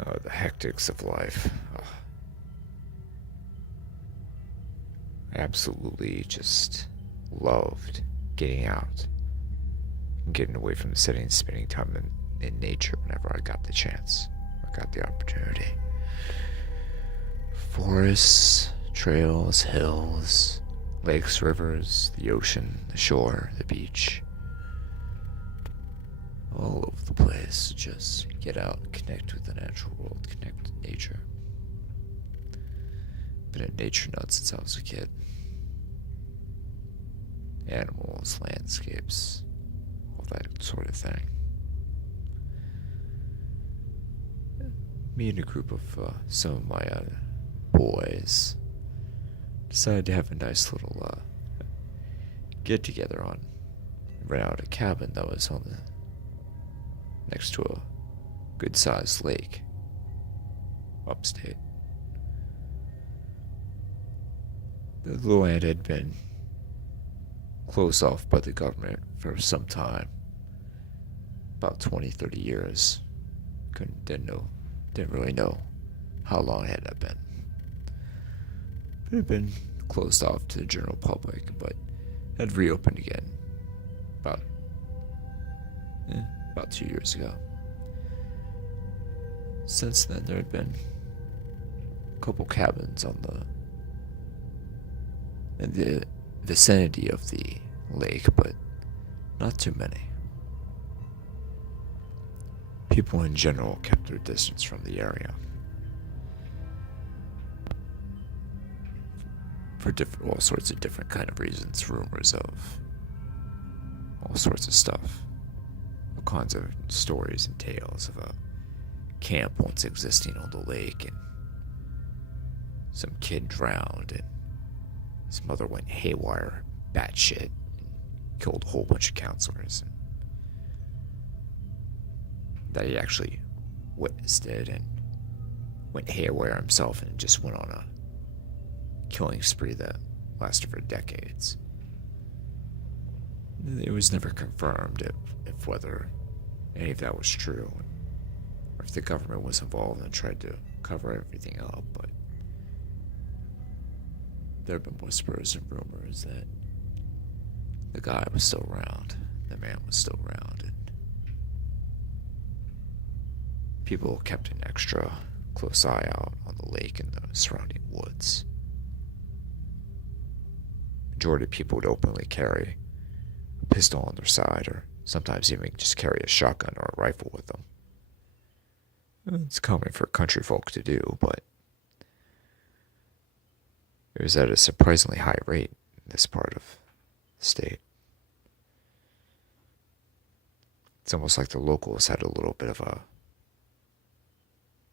Oh, the hectics of life. Oh, I absolutely just loved getting out, getting away from the city and spending time in nature whenever I got the chance. I got the opportunity. Forests, trails, hills, lakes, rivers, the ocean, the shore, the beach. All over the place. Just get out and connect with the natural world, connect with nature. Been a nature nut since I was a kid. Animals, landscapes, all that sort of thing. Me and a group of some of my boys decided to have a nice little get together on. Rent out a cabin that was on the next to a good sized lake upstate. The land had been closed off by the government for some time, about 20, 30 years. Didn't really know how long had that been. It had been closed off to the general public, but had reopened again about 2 years ago. Since then, there had been a couple cabins in the vicinity of the lake, but not too many. People in general kept their distance from the area for all sorts of different kind of reasons, rumors of all sorts of stuff, all kinds of stories and tales of a camp once existing on the lake, and some kid drowned, and his mother went haywire, batshit, and killed a whole bunch of counselors, and that he actually witnessed it and went haywire himself and just went on a killing spree that lasted for decades. It was never confirmed if whether any of that was true, or if the government was involved and tried to cover everything up, but there have been whispers and rumors that the guy was still around, the man was still around, and people kept an extra close eye out on the lake and the surrounding woods. Majority of people would openly carry a pistol on their side, or sometimes even just carry a shotgun or a rifle with them. It's common for country folk to do, but it was at a surprisingly high rate in this part of the state. It's almost like the locals had a little bit of a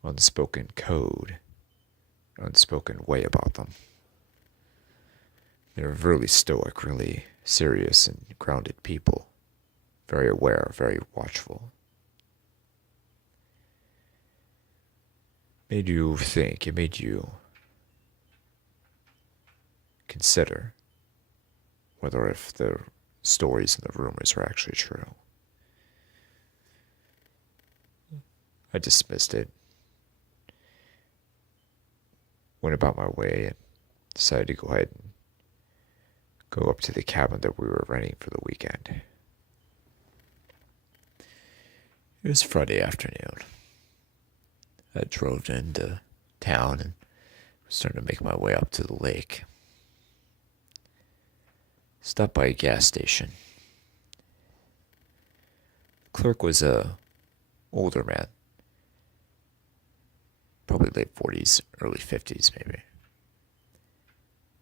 unspoken code, unspoken way about them. They were really stoic, really serious and grounded people. Very aware, very watchful. Made you think, it made you consider whether if the stories and the rumors were actually true. I dismissed it. Went about my way and decided to go ahead and go up to the cabin that we were renting for the weekend. It was Friday afternoon. I drove into town and was starting to make my way up to the lake. Stopped by a gas station. Clerk was a older man. Probably late 40s, early 50s maybe.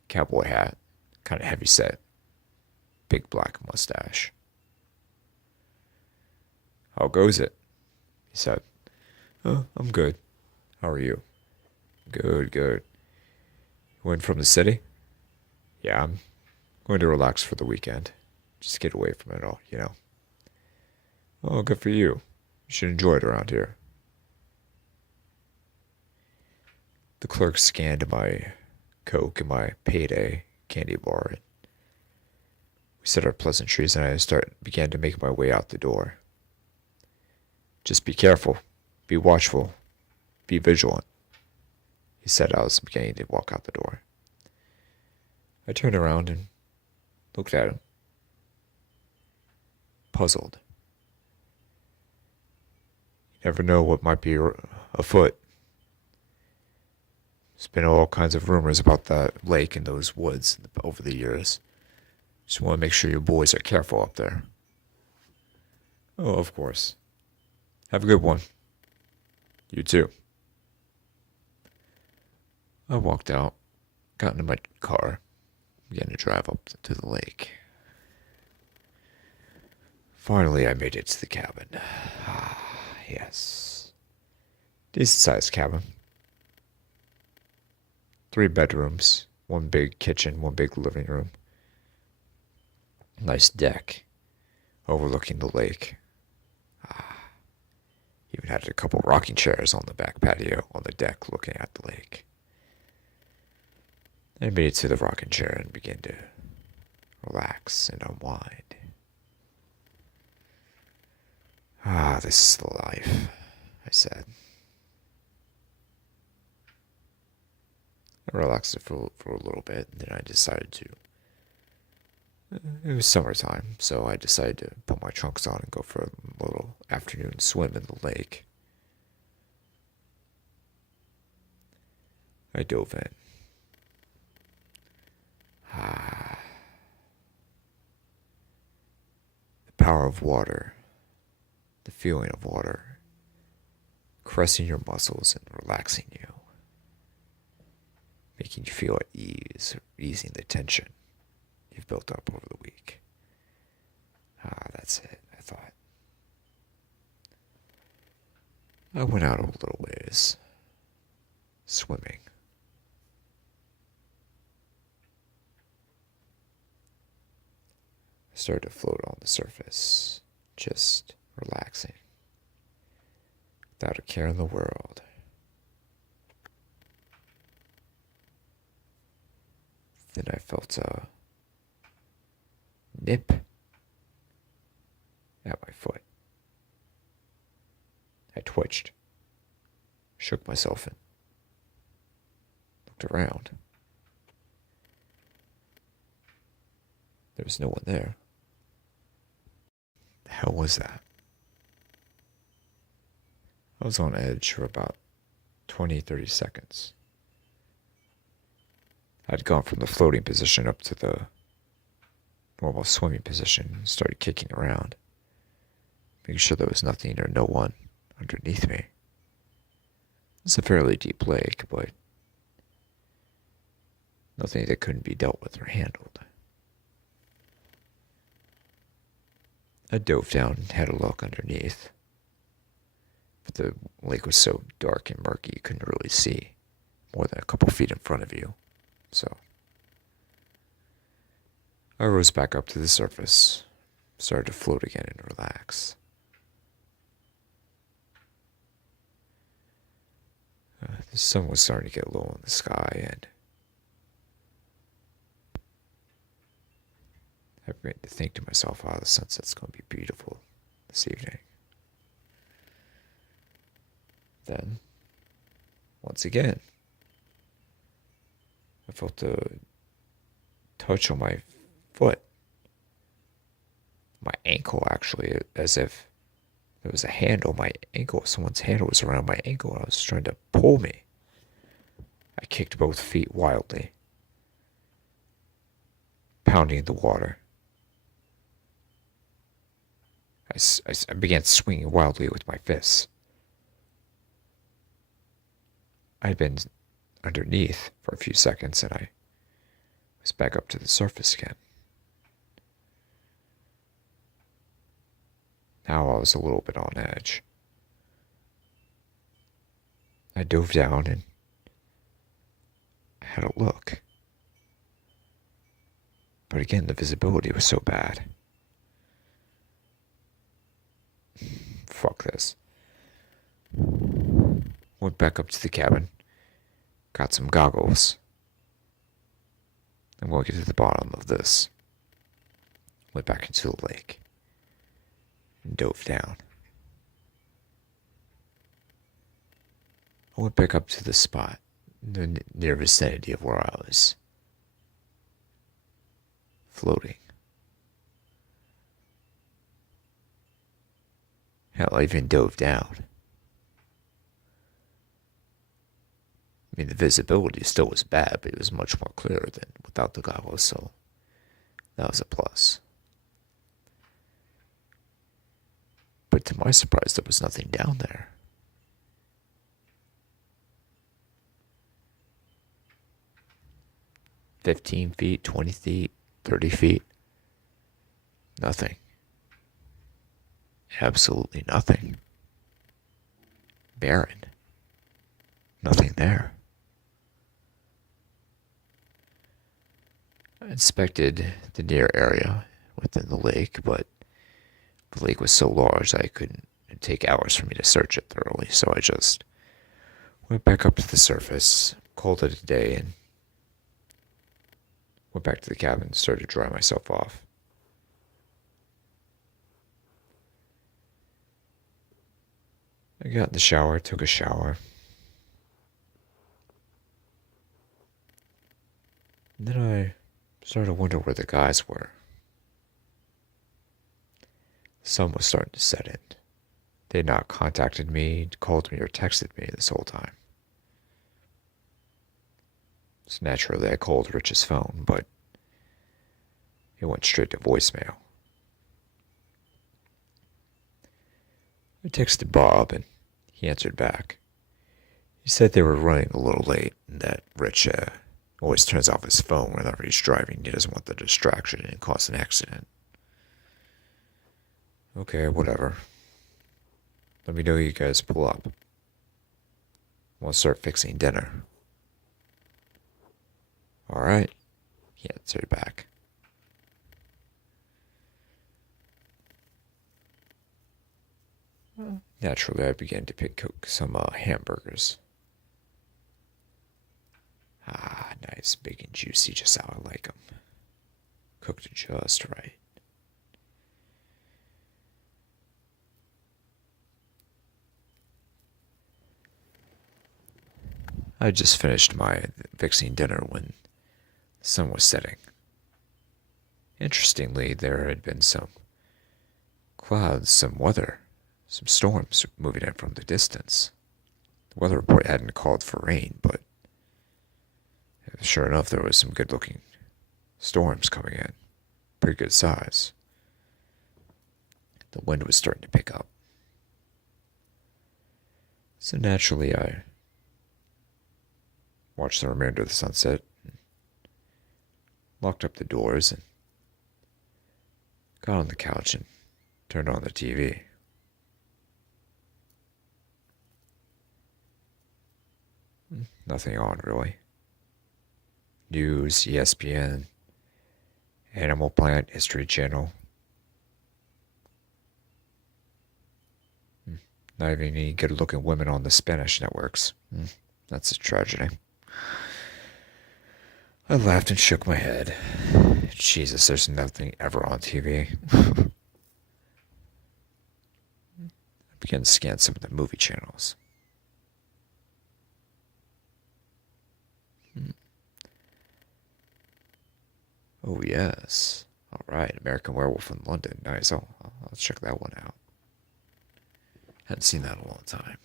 Cowboy hat, kind of heavy set, big black mustache. "How goes it?" he said. "Oh, I'm good. How are you?" "Good, good. You went from the city?" "Yeah, I'm going to relax for the weekend. Just get away from it all, you know." "Oh, good for you. You should enjoy it around here." The clerk scanned my Coke and my payday candy bar. We said our pleasantries, and I began to make my way out the door. "Just be careful. Be watchful. be vigilant, he said as I was beginning to walk out the door. I turned around and looked at him, puzzled. You never know what might be afoot. There's been all kinds of rumors about that lake and those woods over the years. Just want to make sure you boys are careful up there. Oh, of course. Have a good one. You too. I walked out, got into my car, began to drive up to the lake. Finally, I made it to the cabin. Ah, yes. Decent-sized cabin. 3 bedrooms, 1 big kitchen, 1 big living room. Nice deck overlooking the lake. Even had a couple rocking chairs on the back patio on the deck looking at the lake. I made it to the rocking chair and began to relax and unwind. Ah, this is the life, I said. I relaxed it for a little bit, and then I decided to. It was summertime, so I decided to put my trunks on and go for a little afternoon swim in the lake. I dove in. The power of water, the feeling of water, caressing your muscles and relaxing you, making you feel at ease, easing the tension you've built up over the week. That's it, I thought. I went out a little ways, swimming. I started to float on the surface, just relaxing, without a care in the world. Then I felt a nip at my foot. I twitched, shook myself and looked around. There was no one there. The hell was that? I was on edge for about 20-30 seconds. I'd gone from the floating position up to the normal swimming position and started kicking around, making sure there was nothing or no one underneath me. It's a fairly deep lake, but nothing that couldn't be dealt with or handled. I dove down and had a look underneath, but the lake was so dark and murky you couldn't really see more than a couple feet in front of you. So I rose back up to the surface, started to float again and relax. The sun was starting to get low in the sky, and I began to think to myself, the sunset's going to be beautiful this evening. Then, once again, I felt a touch on my foot, my ankle actually, as if there was a hand on my ankle. Someone's hand was around my ankle and I was trying to pull me. I kicked both feet wildly, pounding the water. I began swinging wildly with my fists. I had been underneath for a few seconds and I was back up to the surface again. Now I was a little bit on edge. I dove down and had a look. But again, the visibility was so bad. Fuck this. Went back up to the cabin. Got some goggles. I'm going to get to the bottom of this. Went back into the lake. And dove down. I went back up to the spot, in the near vicinity of where I was floating. Hell, I even dove down. I mean, the visibility still was bad, but it was much more clear than without the goggles, so that was a plus. But to my surprise, there was nothing down there. "15 feet, 20 feet, 30 feet. Nothing. Absolutely nothing. Barren. Nothing there. I inspected the near area within the lake, but the lake was so large that it'd take hours for me to search it thoroughly, so I just went back up to the surface, called it a day, and went back to the cabin and started to dry myself off. I got in the shower, took a shower. And then I started to wonder where the guys were. The sun was starting to set in. They had not contacted me, called me, or texted me this whole time. So naturally, I called Rich's phone, but it went straight to voicemail. I texted Bob, and he answered back. He said they were running a little late, and that Rich always turns off his phone whenever he's driving. He doesn't want the distraction and cause an accident. Okay, whatever. Let me know you guys pull up. We'll start fixing dinner. All right, he answered back. Naturally, I began to cook some hamburgers. Nice, big and juicy, just how I like them. Cooked just right. I just finished my fixing dinner when the sun was setting. Interestingly, there had been some clouds, some weather, some storms moving in from the distance. The weather report hadn't called for rain, but sure enough, there was some good-looking storms coming in. Pretty good size. The wind was starting to pick up. So naturally, I watched the remainder of the sunset, locked up the doors, and got on the couch and turned on the TV. Nothing on, really. News, ESPN, Animal Planet, History Channel. Not even any good-looking women on the Spanish networks. That's a tragedy. I laughed and shook my head. Jesus, there's nothing ever on TV. I began to scan some of the movie channels. Oh, yes. All right, American Werewolf in London. Nice. I'll check that one out. Hadn't seen that in a long time.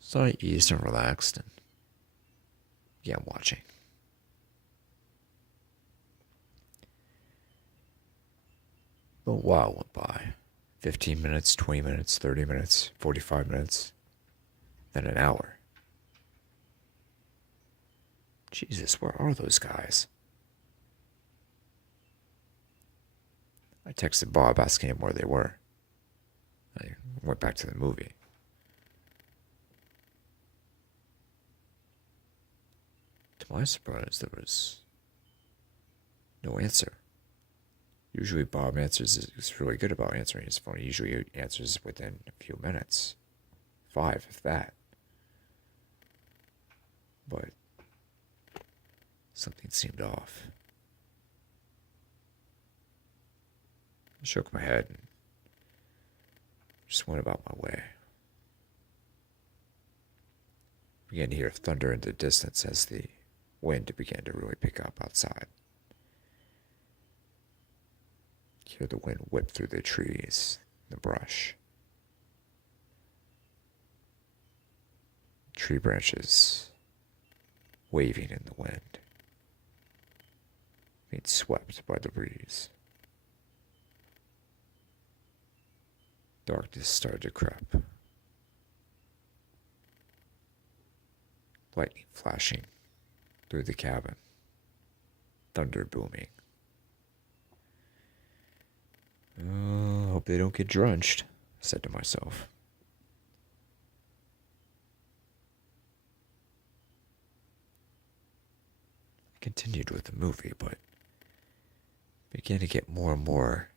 So I eased and relaxed and began watching. A little while went by. 15 minutes, 20 minutes, 30 minutes, 45 minutes, then an hour. Jesus, where are those guys? I texted Bob asking him where they were. I went back to the movie. To my surprise, there was no answer. Usually Bob is really good about answering his phone. He usually answers within a few minutes. 5, if that. But something seemed off. I shook my head and just went about my way. began to hear thunder in the distance as the wind began to really pick up outside. Hear the wind whip through the trees, the brush. Tree branches waving in the wind, being swept by the breeze. Darkness started to creep. Lightning flashing through the cabin. Thunder booming. Oh, hope they don't get drenched, I said to myself. I continued with the movie, but began to get more and more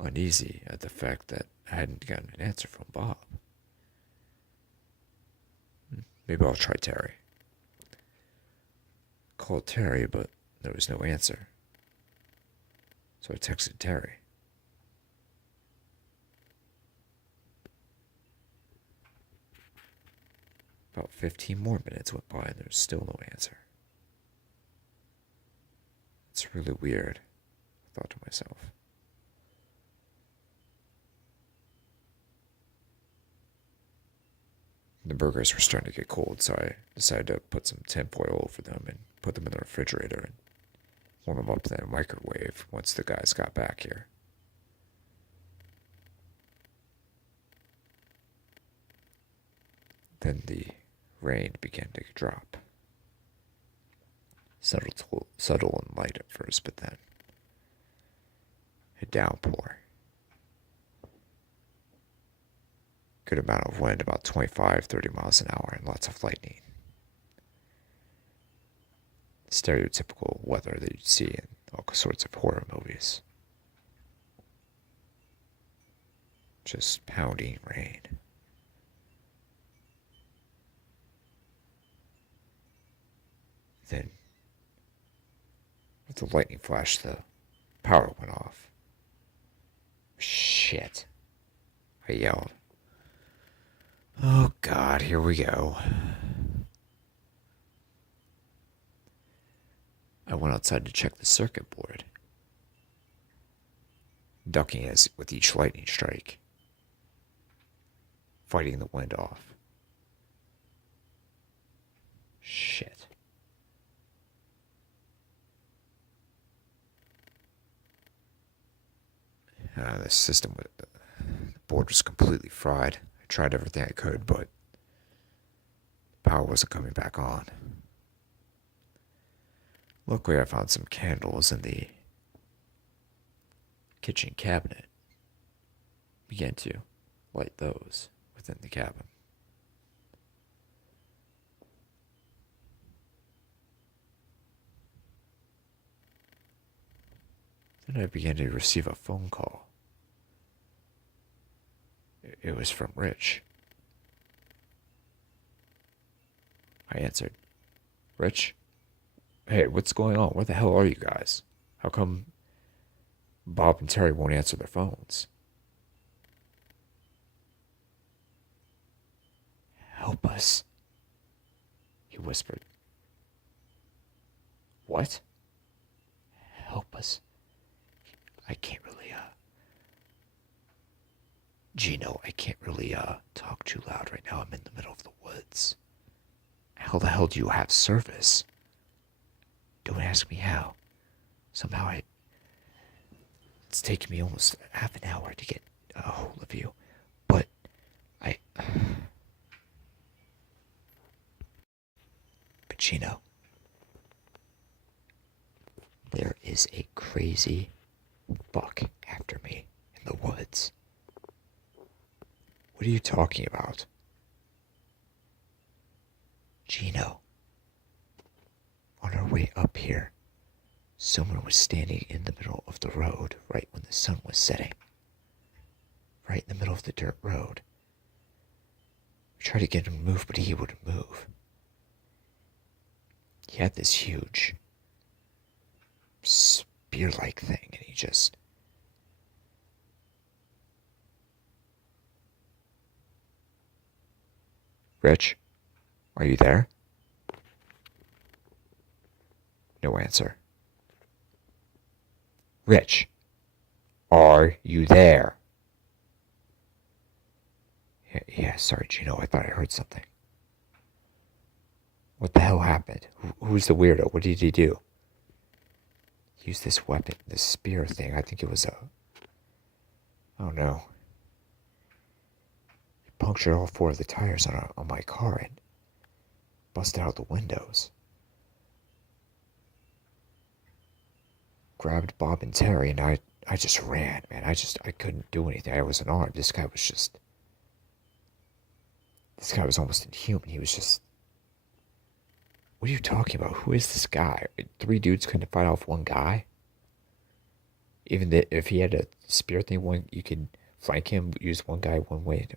uneasy at the fact that I hadn't gotten an answer from Bob. Maybe I'll try Terry. Called Terry, but there was no answer. So I texted Terry. About 15 more minutes went by and there was still no answer. It's really weird, I thought to myself. The burgers were starting to get cold, so I decided to put some tinfoil over them and put them in the refrigerator and warm them up in the microwave once the guys got back here. Then the rain began to drop. Subtle and light at first, but then a downpour. Good amount of wind, about 25, 30 miles an hour, and lots of lightning. Stereotypical weather that you'd see in all sorts of horror movies. Just pounding rain. Then, with the lightning flash, the power went off. Shit, I yelled. Oh God, here we go. I went outside to check the circuit board, ducking as with each lightning strike, fighting the wind off. Shit. The system, the board was completely fried. I tried everything I could, but the power wasn't coming back on. Luckily, I found some candles in the kitchen cabinet. Began to light those within the cabin. Then I began to receive a phone call. It was from Rich. I answered. Rich? Hey, what's going on? Where the hell are you guys? How come Bob and Terry won't answer their phones? Help us, he whispered. What? Help us. I can't really, Gino, I can't really, talk too loud right now. I'm in the middle of the woods. How the hell do you have service? Don't ask me how. Somehow it's taken me almost half an hour to get a hold of you. But But Gino, there is a crazy buck after me in the woods. What are you talking about? Gino, on our way up here, someone was standing in the middle of the road right when the sun was setting. Right in the middle of the dirt road. We tried to get him to move, but he wouldn't move. He had this huge spear-like thing, and he just... Rich, are you there? No answer. Rich, are you there? Yeah, sorry, Gino. I thought I heard something. What the hell happened? Who's the weirdo? What did he do? Use this weapon, this spear thing. I think it was a... Oh no. He punctured all 4 of the tires on my car and busted out the windows. Grabbed Bob and Terry and I just ran, man. I couldn't do anything. I wasn't armed. This guy was almost inhuman. He was just... What are you talking about? Who is this guy? 3 dudes couldn't fight off one guy? Even if he had a spear thing, you could flank him, use one guy one way.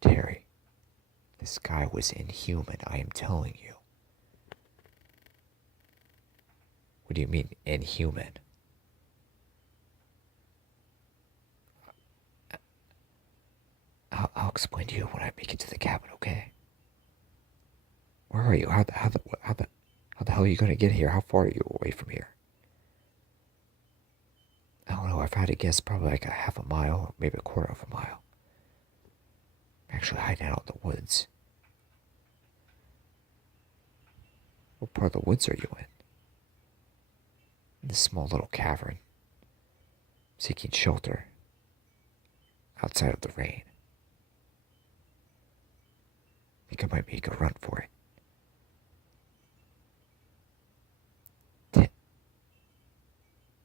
Terry, this guy was inhuman, I am telling you. What do you mean, inhuman? I'll explain to you when I make it to the cabin, okay? Where are you? How the hell are you gonna get here? How far are you away from here? I don't know. If I had to guess, probably like a half a mile, or maybe a quarter of a mile. I'm actually hiding out in the woods. What part of the woods are you in? In this small little cavern, seeking shelter outside of the rain. I think I might make a run for it.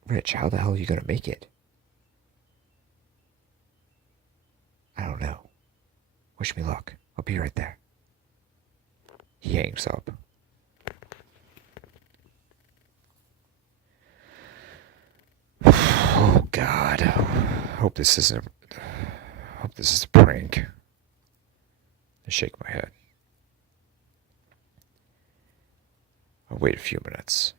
Rich, how the hell are you gonna make it? I don't know. Wish me luck. I'll be right there. He hangs up. Oh God. Hope this is a prank. I shake my head. I'll wait a few minutes.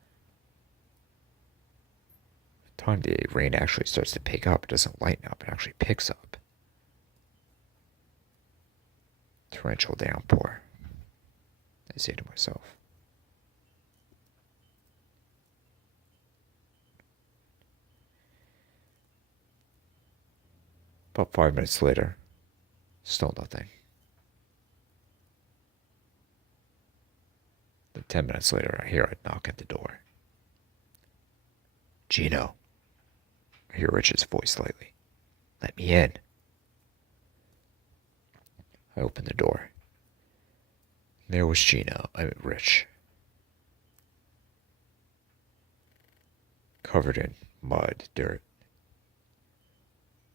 By the time the rain actually starts to pick up, it doesn't lighten up, it actually picks up. Torrential downpour. I say to myself. About 5 minutes later, still nothing. Then 10 minutes later, I hear a knock at the door. Gino. I hear Rich's voice slightly. Let me in. I open the door. There was Rich. Covered in mud, dirt.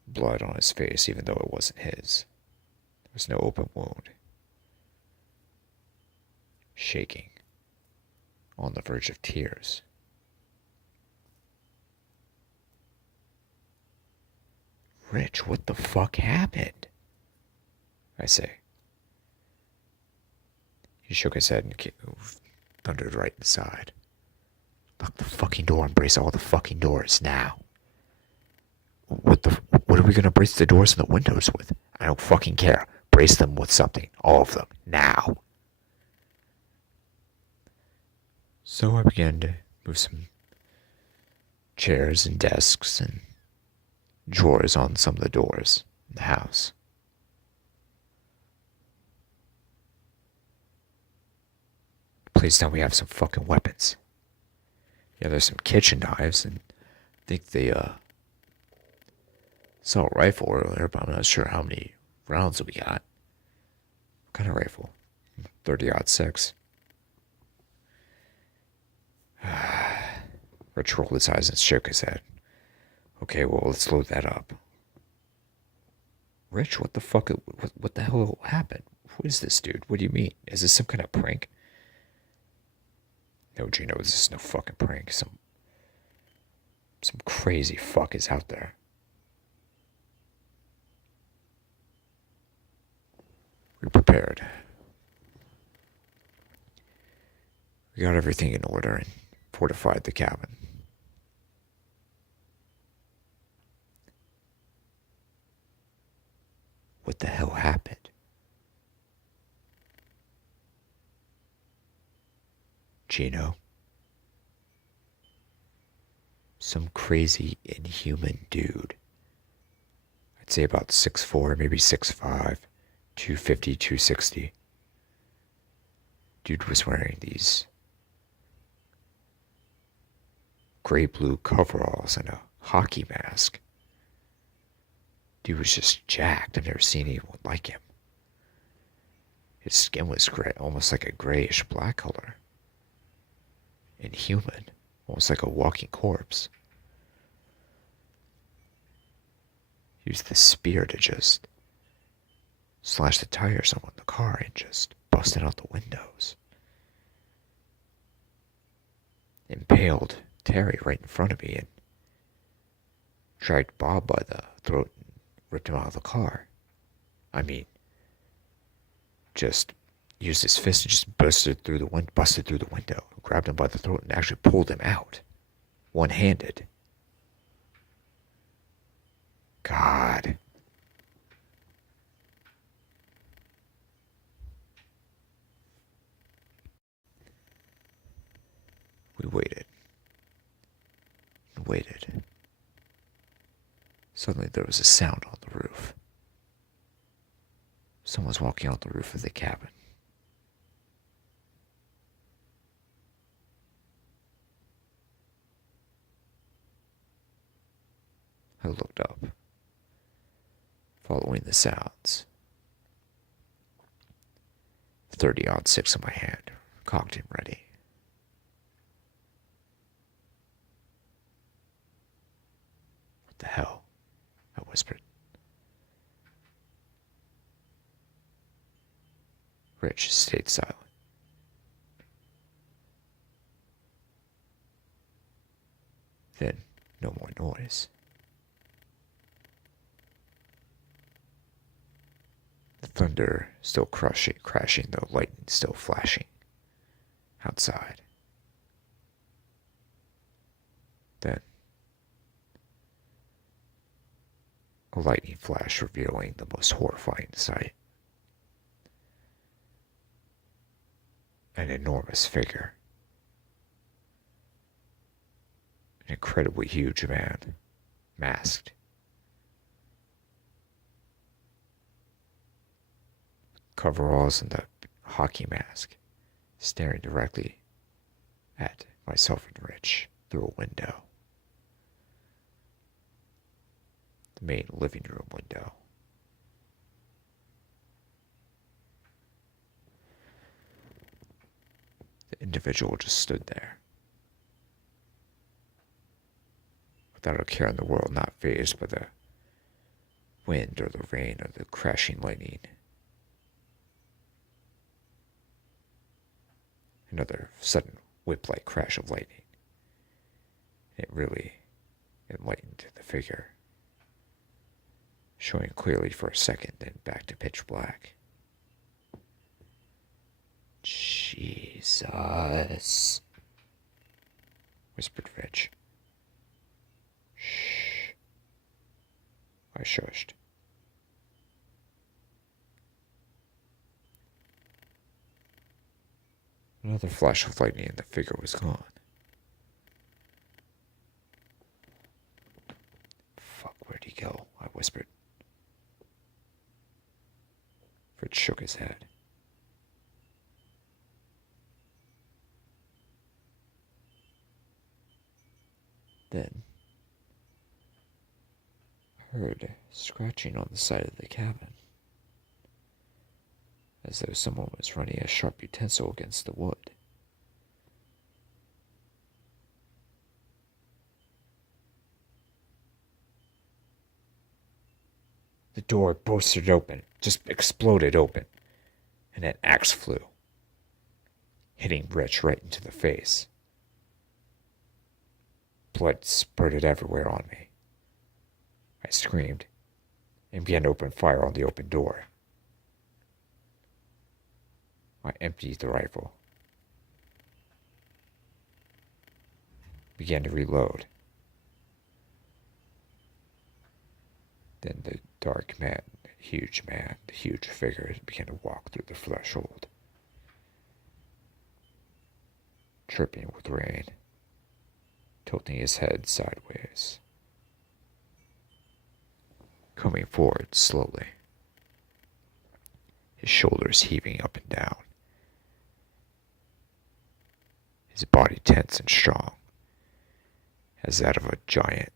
Blood on his face, even though it wasn't his. There was no open wound. Shaking. On the verge of tears. Rich, what the fuck happened? I say. He shook his head and thundered right inside. Lock the fucking door and brace all the fucking doors now. What are we gonna brace the doors and the windows with? I don't fucking care. Brace them with something. All of them. Now. So I began to move some chairs and desks and drawers on some of the doors in the house. Please tell me we have some fucking weapons. Yeah, there's some kitchen knives and I think the assault rifle earlier, but I'm not sure how many rounds we got. What kind of rifle? 30-06. Rich rolled his eyes and shook his head. Okay, well, let's load that up. Rich, what the fuck? What the hell happened? Who is this dude? What do you mean? Is this some kind of prank? No, Gino, this is no fucking prank. Some crazy fuck is out there. We prepared. We got everything in order and fortified the cabin. What the hell happened? Gino. Some crazy, inhuman dude. I'd say about 6'4", maybe 6'5", 250, 260. Dude was wearing these gray-blue coveralls and a hockey mask. Dude was just jacked. I've never seen anyone like him. His skin was gray, almost like a grayish-black color. Inhuman, almost like a walking corpse. He used the spear to just slash the tires on the car and just busted out the windows. Impaled Terry right in front of me and dragged Bob by the throat and ripped him out of the car. I mean, just used his fist and just busted through the window, grabbed him by the throat and actually pulled him out, one-handed. God. We waited. And waited. Suddenly there was a sound on the roof. Someone was walking out the roof of the cabin. I looked up, following the sounds. 30-06 in my hand, cocked and ready. What the hell? I whispered. Rich stayed silent. Then, no more noise. The thunder still crashing, the lightning still flashing outside. Then, a lightning flash revealing the most horrifying sight. An enormous figure. An incredibly huge man, masked. Coveralls and the hockey mask, staring directly at myself and Rich through a window. The main living room window. The individual just stood there, without a care in the world, not fazed by the wind or the rain or the crashing lightning. Another sudden whip-like crash of lightning. It really enlightened the figure, showing clearly for a second, then back to pitch black. Jesus, whispered Rich. Shh. I shushed. Another flash of lightning and the figure was gone. Fuck, where'd he go? I whispered. Fritz shook his head. Then, I heard scratching on the side of the cabin, as though someone was running a sharp utensil against the wood. The door bursted open, just exploded open, and an axe flew, hitting Rich right into the face. Blood spurted everywhere on me. I screamed and began to open fire on the open door. I emptied the rifle, began to reload. Then the dark man, the huge figure began to walk through the threshold, dripping with rain, tilting his head sideways, coming forward slowly, his shoulders heaving up and down, his body tense and strong, as that of a giant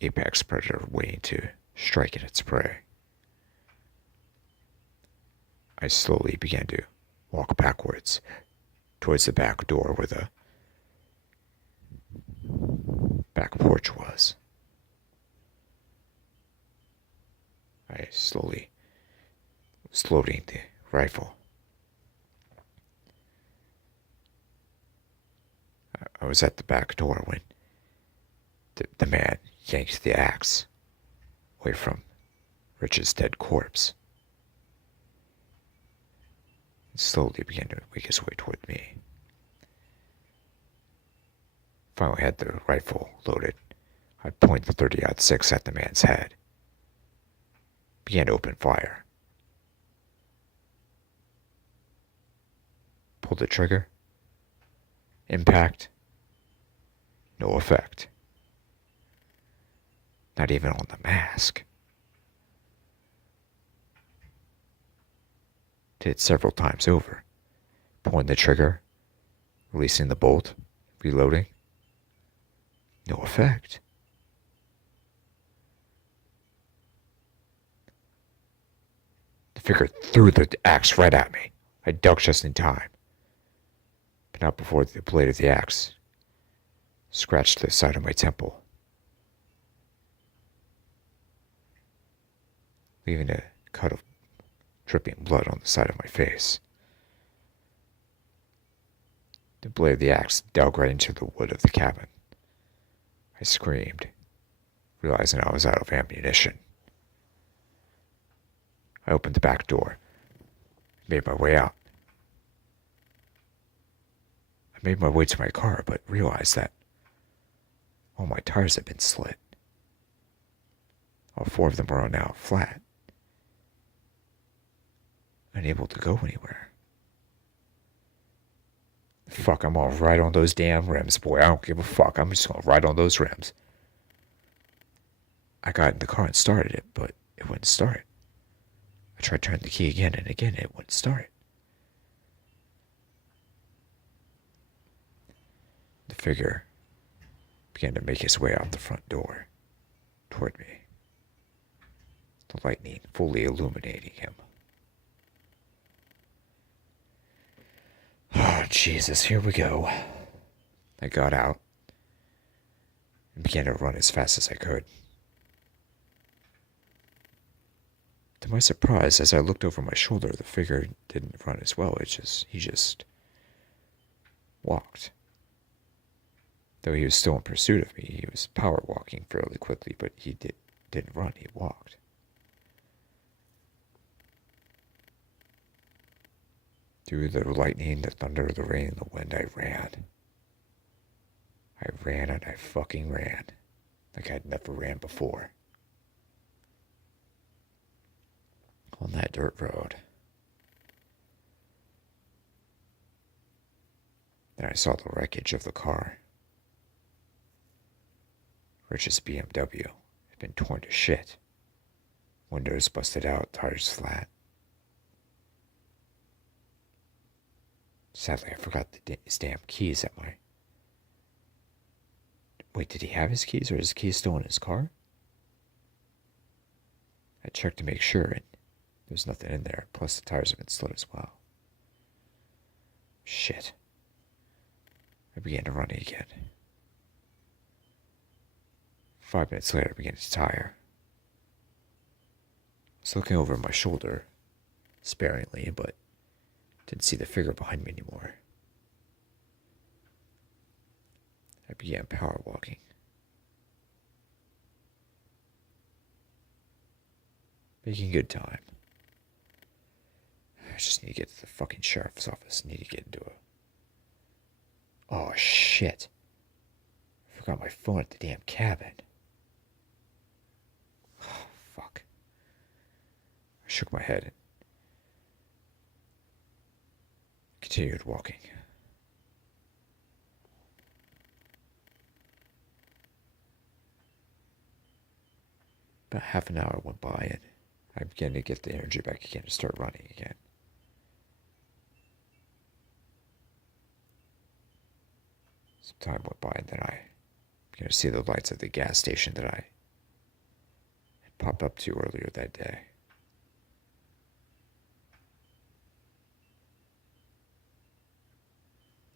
apex predator waiting to strike at its prey. I slowly began to walk backwards towards the back door where the back porch was. I slowly was loading the rifle. I was at the back door when the man yanked the axe away from Rich's dead corpse and slowly began to make his way toward me. Finally had the rifle loaded. I pointed the 30-06 at the man's head. Began to open fire. Pulled the trigger. Impact. No effect. Not even on the mask. Did it several times over. Pulling the trigger. Releasing the bolt. Reloading. No effect. The figure threw the axe right at me. I ducked just in time, but not before the blade of the axe scratched the side of my temple, leaving a cut of dripping blood on the side of my face. The blade of the axe dug right into the wood of the cabin. I screamed, realizing I was out of ammunition. I opened the back door, made my way out. I made my way to my car, but realized that all my tires had been slit. All 4 of them were now flat, unable to go anywhere. Fuck, I'm gonna ride on those damn rims, boy. I don't give a fuck. I'm just gonna ride on those rims. I got in the car and started it, but it wouldn't start. I tried turning the key again and again, and it wouldn't start. The figure began to make his way out the front door toward me, the lightning fully illuminating him. Oh, Jesus, here we go. I got out and began to run as fast as I could. To my surprise, as I looked over my shoulder, the figure didn't run as well. He just walked. Though he was still in pursuit of me, he was power walking fairly quickly, but he didn't run, he walked. Through the lightning, the thunder, the rain, and the wind, I ran. I ran and I fucking ran. Like I'd never ran before. On that dirt road. Then I saw the wreckage of the car. Rich's BMW had been torn to shit. Windows busted out, tires flat. Sadly, I forgot his damn keys at my... Wait, did he have his keys, or is his keys still in his car? I checked to make sure, and there was nothing in there. Plus, the tires have been slit as well. Shit. I began to run again. 5 minutes later, I began to tire. I was looking over my shoulder, sparingly, but didn't see the figure behind me anymore. I began power walking. Making good time. I just need to get to the fucking sheriff's office. I need to get into a... Oh, shit. I forgot my phone at the damn cabin. Oh, fuck. I shook my head and continued walking. About half an hour went by, and I began to get the energy back again to start running again. Some time went by, and then I began to see the lights of the gas station that I had popped up to earlier that day.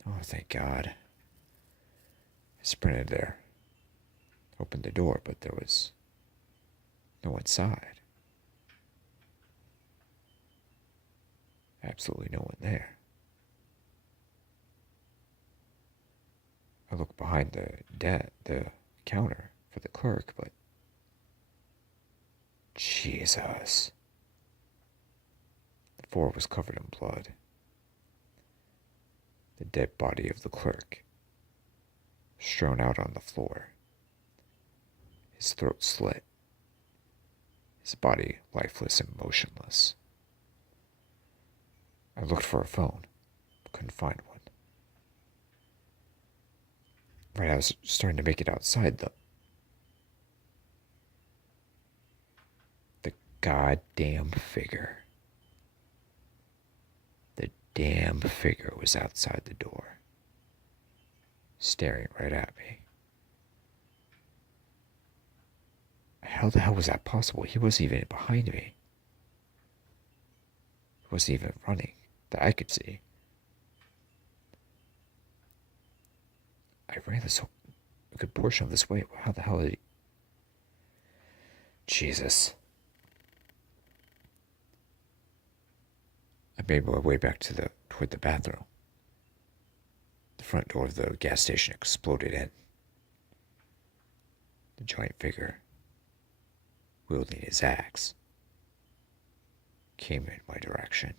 Oh, thank God. I sprinted there, opened the door, but there was no one inside. Absolutely no one there. I looked behind the counter for the clerk, but Jesus. The floor was covered in blood. The dead body of the clerk, strewn out on the floor. His throat slit. His body lifeless and motionless. I looked for a phone, but couldn't find one. Right, I was starting to make it outside, the goddamn figure. The damn figure was outside the door, staring right at me. How the hell was that possible? He wasn't even behind me. He wasn't even running, that I could see. I ran this whole, a good portion of this way. How the hell did he... Jesus. I made my way back toward the bathroom. The front door of the gas station exploded in. The giant figure, wielding his axe, came in my direction.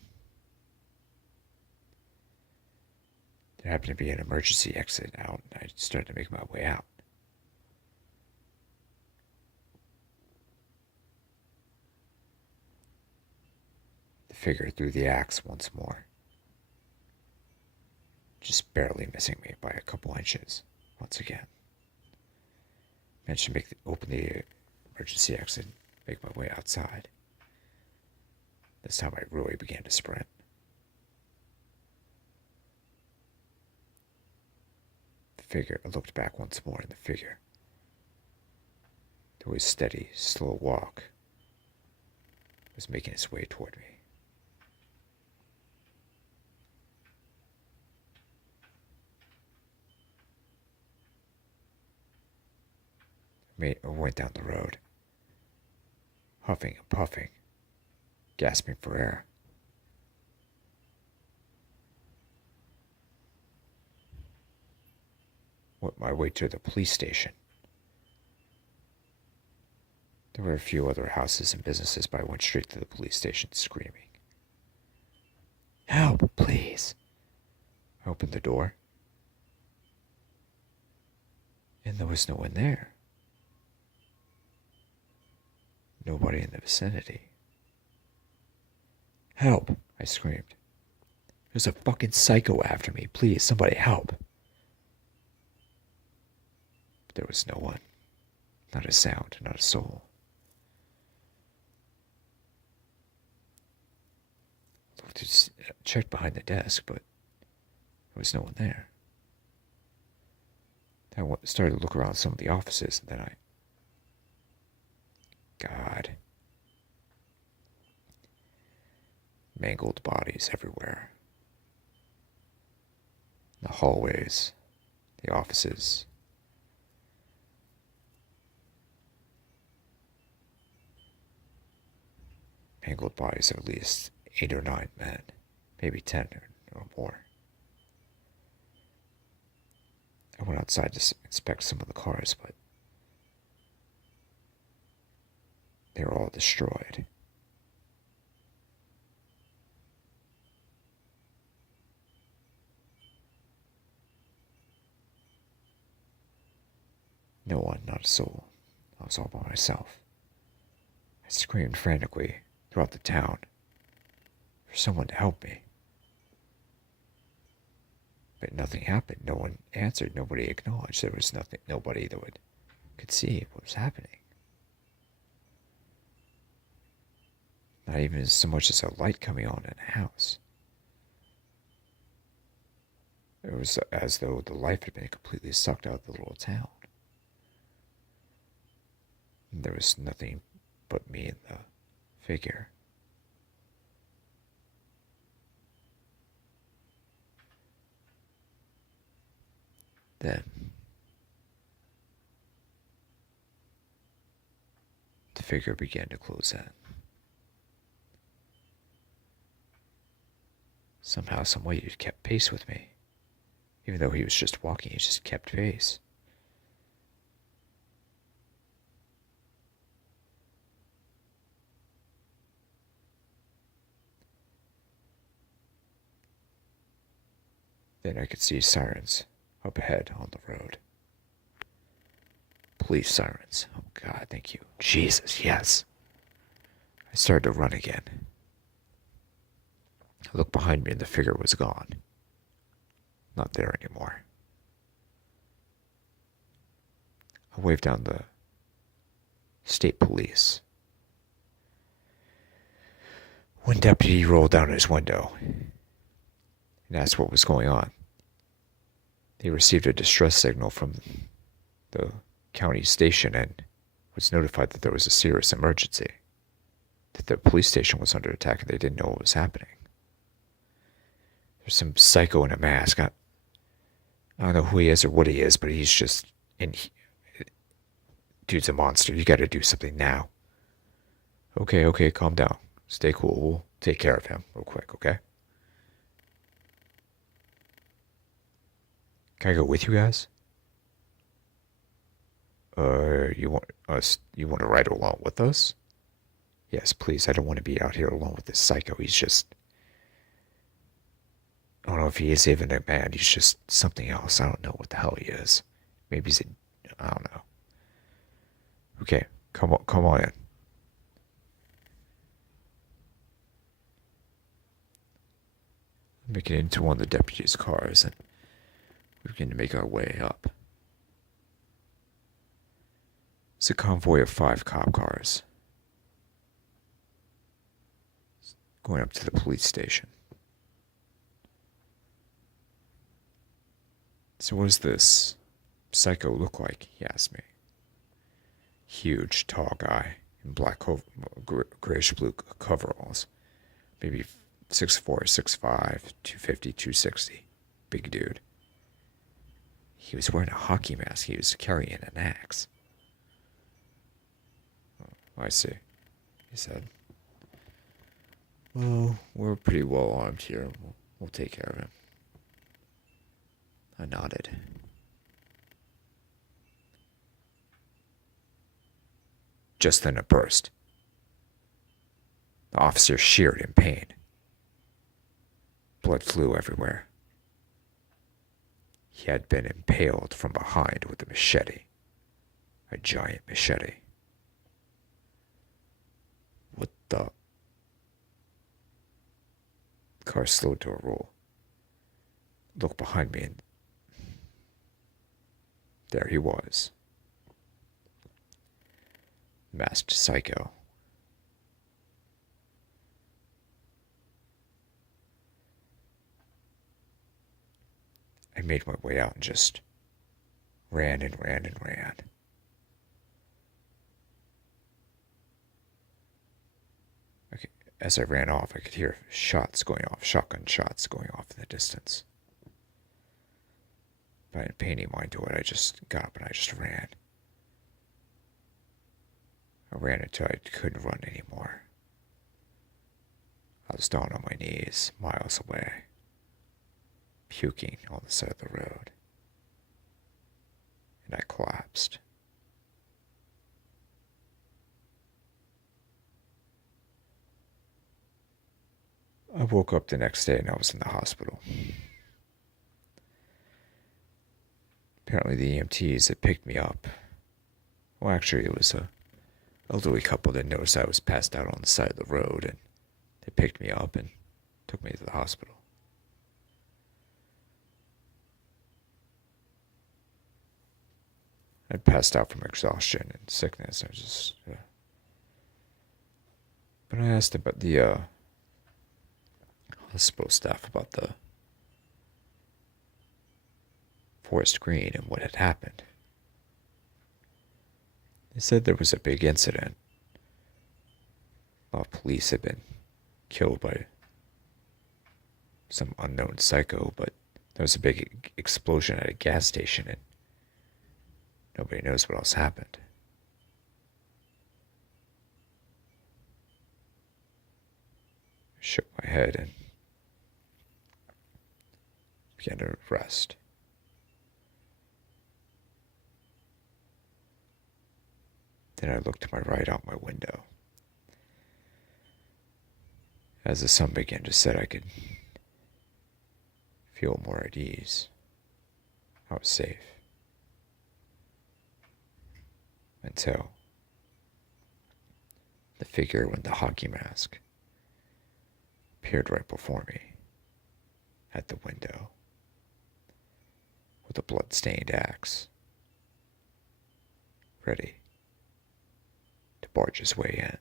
There happened to be an emergency exit out, and I started to make my way out. The figure threw the axe once more, just barely missing me by a couple inches once again. Managed to open the emergency exit, make my way outside. This time I really began to sprint. I looked back once more, and the figure, through his steady, slow walk, was making its way toward me. I went down the road, huffing and puffing, gasping for air. Went my way to the police station. There were a few other houses and businesses, but I went straight to the police station screaming. Help, please. I opened the door, and there was no one there. Nobody in the vicinity. Help, I screamed. There's a fucking psycho after me. Please, somebody help. But there was no one. Not a sound, not a soul. Checked behind the desk, but there was no one there. I started to look around some of the offices, and then God. Mangled bodies everywhere. The hallways, the offices. Mangled bodies of at least 8 or 9 men, maybe 10 or more. I went outside to inspect some of the cars, but they were all destroyed. No one, not a soul. I was all by myself. I screamed frantically throughout the town for someone to help me. But nothing happened. No one answered. Nobody acknowledged. There was nobody that could see what was happening. Not even so much as a light coming on in the house. It was as though the life had been completely sucked out of the little town. There was nothing but me and the figure. Then the figure began to close in. Somehow, someway, he kept pace with me. Even though he was just walking, he just kept pace. Then I could see sirens up ahead on the road. Police sirens. Oh God, thank you. Jesus, yes. I started to run again. I looked behind me and the figure was gone. Not there anymore. I waved down the state police. One deputy rolled down his window and asked what was going on. He received a distress signal from the county station and was notified that there was a serious emergency, that the police station was under attack and they didn't know what was happening. There's some psycho in a mask. I don't know who he is or what he is, but he's just... dude's a monster. You gotta do something now. Okay, calm down. Stay cool. We'll take care of him real quick, okay? Can I go with you guys? You want to ride along with us? Yes, please. I don't want to be out here alone with this psycho. He's just... I don't know if he is even a man. He's just something else. I don't know what the hell he is. Maybe he's a... I don't know. Okay, come on in. Make it into one of the deputies' cars, and we begin to make our way up. It's a convoy of 5 cop cars going up to the police station. So what does this psycho look like, he asked me. Huge, tall guy in black grayish-blue coveralls. Maybe 6'4", 6'5", 250, 260. Big dude. He was wearing a hockey mask. He was carrying an axe. Oh, I see, he said. Well, we're pretty well armed here. We'll take care of him. I nodded. Just then it burst. The officer sheared in pain. Blood flew everywhere. He had been impaled from behind with a machete. A giant machete. What the... The car slowed to a roll. Looked behind me and... there he was. Masked psycho. I made my way out and just ran and ran and ran. Okay, as I ran off, I could hear shots going off, shotgun shots going off in the distance. But I didn't pay any mind to it. I just got up and I just ran. I ran until I couldn't run anymore. I was down on my knees, miles away, puking on the side of the road. And I collapsed. I woke up the next day and I was in the hospital. Apparently the EMTs had picked me up. Well, actually it was a elderly couple that noticed I was passed out on the side of the road, and they picked me up and took me to the hospital. I'd passed out from exhaustion and sickness. I was just... When I asked about the hospital staff about the forest green and what had happened, they said there was a big incident. A lot of police had been killed by some unknown psycho, but there was a big explosion at a gas station and nobody knows what else happened. I shook my head and began to rest. Then I looked to my right out my window. As the sun began to set, I could feel more at ease. I was safe. Until the figure in the hockey mask appeared right before me at the window with a blood-stained axe, ready to barge his way in.